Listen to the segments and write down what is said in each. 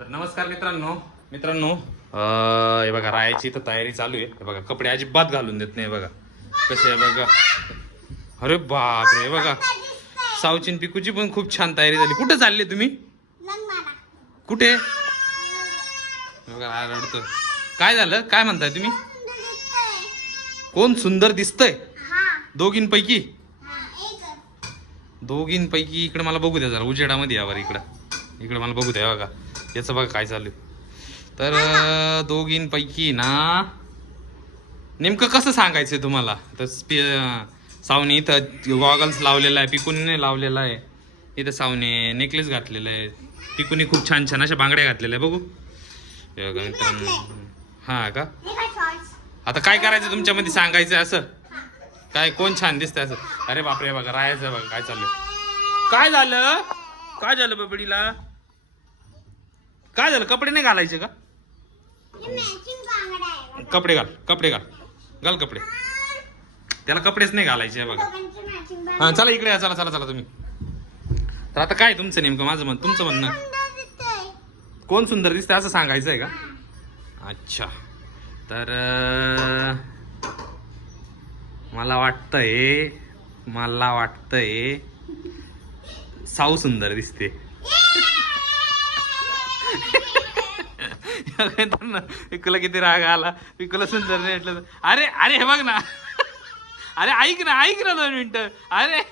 तर नमस्कार मित्रांनो हे बघा रायाची तर तयारी चालू आहे. हे बघा कपडे अजिबात घालून देत नाही. बघा कसे आहे बघा. अरे बाप रे बघा सावचिन पिकूची पण खूप छान तयारी झाली. कुठे चालले तुम्ही? कुठे? बघा राय रडतोय. काय झालं? काय म्हणताय तुम्ही? कोण सुंदर दिसतंय दोघींपैकी? दोघींपैकी इकडे मला बघू द्या जरा उजेडामध्ये यावर. इकडे मला बघू द्या बघा. याचं बघा काय चालू आहे. तर दोघींपैकी ना नेमकं कसं सांगायचंय तुम्हाला. तर सावनी इथं गॉगल्स लावलेला आहे, पिकुनीने लावलेला आहे. इथं सावने नेकलेस घातलेला आहे, पिकुनी खूप छान छान अशा बांगड्या घातलेल्या आहे. बघू मित्रांनो. हा का? आता काय करायचं तुमच्यामध्ये सांगायचं असं काय? कोण छान दिसतंय असं? अरे बापरे बघा राहायचं बघा काय चाललंय. काय झालं? काय झालं बबडीला? काय झालं? कपडे नाही घालायचे का? कपडे घाल घाल कपडे. त्याला कपडेच नाही घालायचे बघा. हा चला इकडे या. चला तुम्ही. तर आता काय तुमचं नेमकं माझं तुमचं म्हणणं कोण सुंदर दिसतंय असं सांगायचं आहे का? अच्छा. तर मला वाटतंय साऊ सुंदर दिसते. पिकूला किती राग आला. पिकूला सुंदर नाही म्हटलं. अरे हे बघ ना. अरे ऐक ना 2 मिनिटं. अरे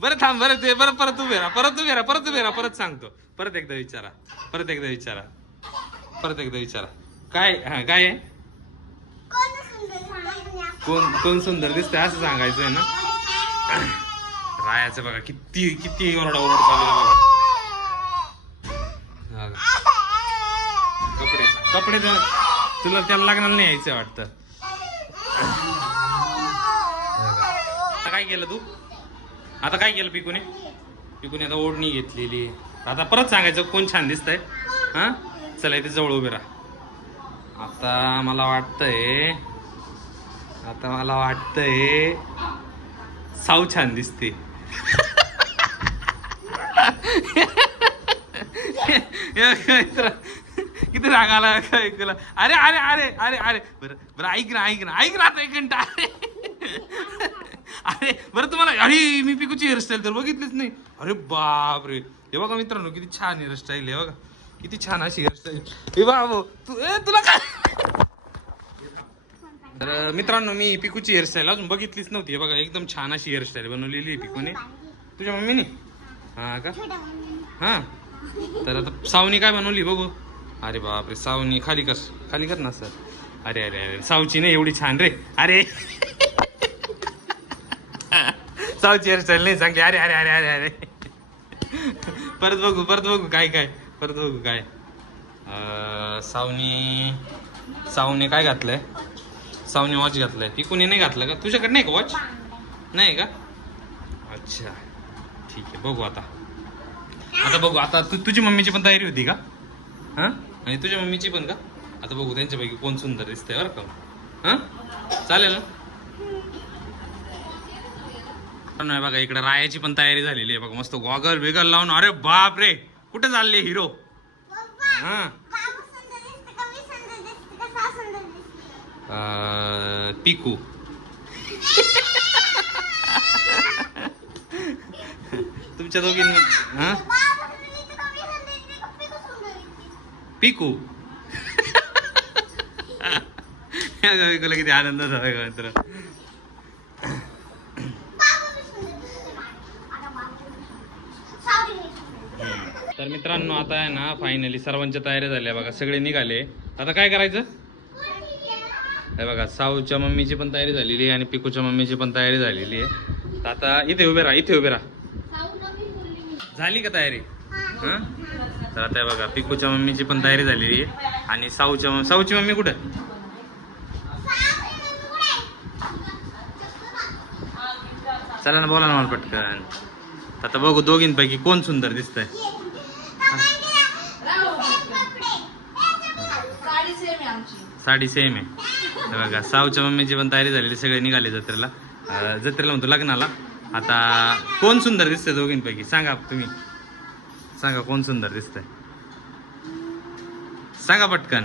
बरं थांब. परत उभे राहा. परत सांगतो. परत एकदा विचारा. काय आहे? कोण सुंदर दिसतंय असं सांगायचंय ना. रायाचं बघा किती ओरडा चालू आहे बघा. कपडे तुला त्याला लागणार नाही यायचं वाटतं. काय केलं तू? आता काय केलं पिकूने आता ओढणी घेतलेली. आता परत सांगायचं कोण छान दिसतंय. हा चला इथे जवळ उभे राहा. आता मला वाटतंय साऊ छान दिसते. किती राग आला ऐकला. अरे बरं ऐक ना आता 1 घंटा. अरे बरं तुम्हाला अरे मी पिकूची हेअरस्टाईल तर बघितलीच नाही. अरे बाप रे. हे बघा मित्रांनो किती छान हेअरस्टाईल आहे. बघा किती छान अशी हेअरस्टाईल. हे बाबू तुला काय. तर मित्रांनो मी पिकूची हेअरस्टाईल अजून बघितलीच नव्हती. हे बघा एकदम छान अशी हेअरस्टाईल बनवलेली आहे पिकूने. तुझ्या मम्मीने? हा का? हा. तर आता सावनी काय बनवली बघू. अरे बापरे सावनी खाली कर ना सर. अरे सावची नाही एवढी छान रे. अरे सावची हेअरस्टाईल नाही चांगली. अरे परत बघू काय सावनी काय घातलंय. सावनी वॉच घातलंय. पिकूने नाही घातलं का? तुझ्याकडे नाही का वॉच? नाही का? अच्छा ठीक आहे. बघू आता तुझी मम्मीची पण तयारी होती का? हा आणि तुझ्या मम्मीची पण का? आता बघू त्यांच्यापैकी कोण सुंदर दिसतंय बरं का. हा चालेल ना. नाही बघा इकडे रायाची पण तयारी झालेली आहे बघा. मस्त गॉगल बिगल लावून. अरे बाप रे कुठे चालले हिरो? हा पिकू. तुमच्या दोघींना हा पिकू. किती आनंद झाला मित्र. तर मित्रांनो आता आहे ना फायनली सर्वांच्या तयारी झाल्या बघा. सगळे निघाले. आता काय करायचं हे बघा. साऊच्या मम्मीची पण तयारी झालेली आहे आणि पिकूच्या मम्मीची पण तयारी झालेली आहे. तर आता इथे उभे राहा. झाली का तयारी? हा तर आता बघा पिकूच्या मम्मीची पण तयारी झालेली आहे आणि साऊची मम्मी कुठे? चला ना बोला ना मला पटकन. आता बघू दोघींपैकी कोण सुंदर दिसतंय. साडी सेम आहे बघा. साऊच्या मम्मीची पण तयारी झालेली. सगळे निघाले जत्रेला म्हणतो लग्नाला. आता कोण सुंदर दिसतंय दोघींपैकी सांगा तुम्ही. सांगा कोण सुंदर दिसतंय. सांगा पटकन.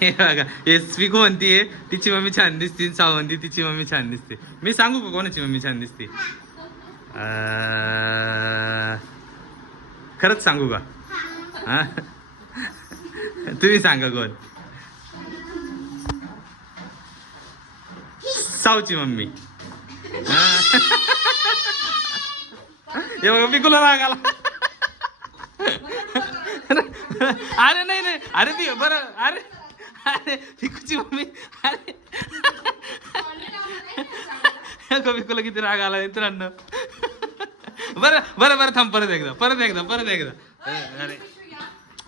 हे बघा हे स्वीको म्हणतीये तिची मम्मी छान दिसते, साव म्हणती तिची मम्मी छान दिसते. मी सांगू का कोणाची मम्मी छान दिसते? खरंच सांगू का? हा तुम्ही सांगा कोण? सावची मम्मी. हे बघा पिकूला राग आला. अरे नाही नाही अरे ती बरं अरे अरे पिकूची मम्मी. अरे पिकूला किती राग आला मित्रांनो. बरं बरं बरं थांब परत एकदा. अरे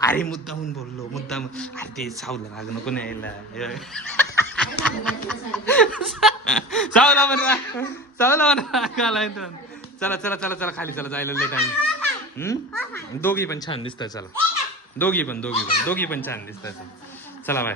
अरे मुद्दामून बोललो मुद्दाम. अरे ते सावला राग नको नाही यायला. सावला पण राग आला मित्रांनो. चला चला चला चला खाली चला जायला लेट आहे. दोघी पण छान दिसतात. चला दोघी पण छान दिसतात. चला बाय.